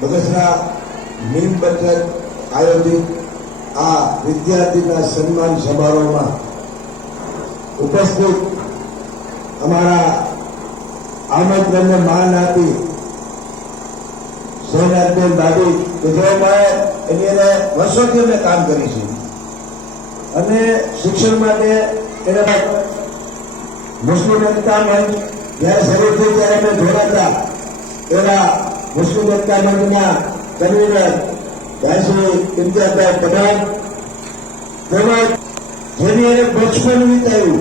Bagasara mean બચત આયોજિત આ વિદ્યાર્થીના સન્માન સમારોહમાં ઉપસ્થિત અમારા આમંત્રણને માન આપી સોનાબેન દાદી કે જેઓમાં એની વર્ષોથી અમે કામ કરીશું અને શિક્ષણ માટે એને મુસ્લિમ એકતા મંચ જ્યારે શરૂ થઈ ત્યારે અમે જોડાતા એના મુસ્લિમ એકતા મંચના કન્વીનર ભાઈ ઇમ્તિયાઝભાઈ પઠાણ તેમજ જેની એને બચપન વિતાવ્યું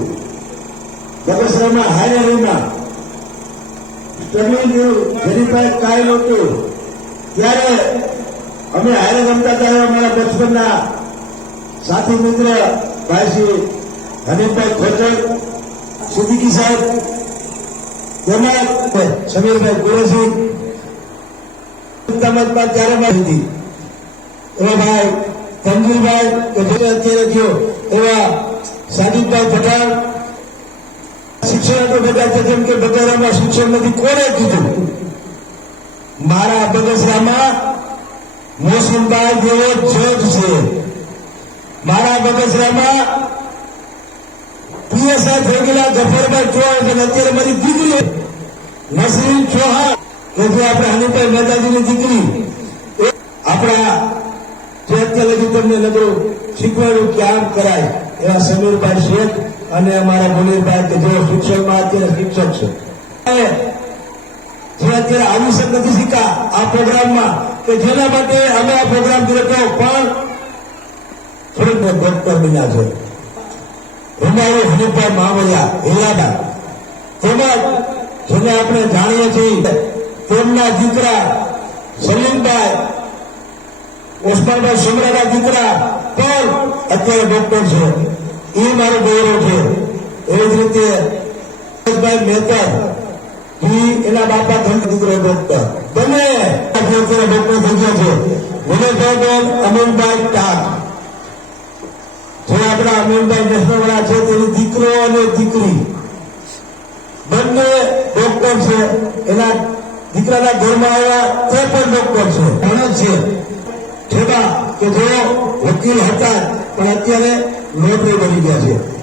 બગસરામાં હાયરમાં સ્ટડી જેની પાસે કાંઈ નહોતું ત્યારે અમે હારે રમતા ત્યારે અમારા બચપનના સાથી મિત્ર ભાઈ શ્રી હનીફભાઈ ખોચર સિદ્દીકી સાહેબ તેમજ સમીરભાઈ કુરેશી મતમાં ત્યારે હતી એવા ભાઈ તંજીરભાઈ કે જે અત્યારે થયો એવા સાદિકભાઈ પઠાણ શિક્ષણ તો બધા છે જેમ કે બગસરામાં શિક્ષણ નથી કોને કીધું મારા બગસરામાં મોસમભાઈ જેવો જજ છે મારા બગસરામાં પીએસઆઈ થઈ ગયેલા ગફરભાઈ ચૌહાણ છે અત્યારે મારી દીકરી નસરીન ચૌહાણ કે જે આપણે હનીફભાઈ મહેતાજીની દીકરી આપણા જે અત્યારે લગી તમને લગડું શીખવાડ્યું કે આમ કરાય એવા સમીરભાઈ શેખ અને અમારા મુનીરભાઈ કે જેઓ શિક્ષણમાં અત્યારે શિક્ષક છે જે અત્યારે આવી શકે નથી શીખા આ પ્રોગ્રામમાં કે જેના માટે અમે આ પ્રોગ્રામ કર્યો પણ થોડીક ડોક્ટર બન્યા છે અમારું હનીફભાઈ મામલિયા હીરાભાઈ તેમજ જેને આપણે જાણીએ છીએ તેમના દીકરા સલીમભાઈ ઓસ્માનભાઈ સુમરાના દીકરા પણ અત્યારે ડોક્ટર છે એ મારું ગૌરવ છે એવી જ રીતે ભાઈ મહેતા એના બાપા ધન દીકરો ડોક્ટર બંને ડોક્ટર થઈ ગયા છે વિનયભાઈ અમીનભાઈ ટાક જે આપણા અમીનભાઈ નેશનલવાળા છે તેની દીકરો અને દીકરી બંને ડોક્ટર છે એના દીકરાના ઘરમાં આવ્યા તે પણ ડોક્ટર છે ભણત છે છતાં કે જેઓ વકીલ હતા પણ અત્યારે નોકરી બની ગયા છે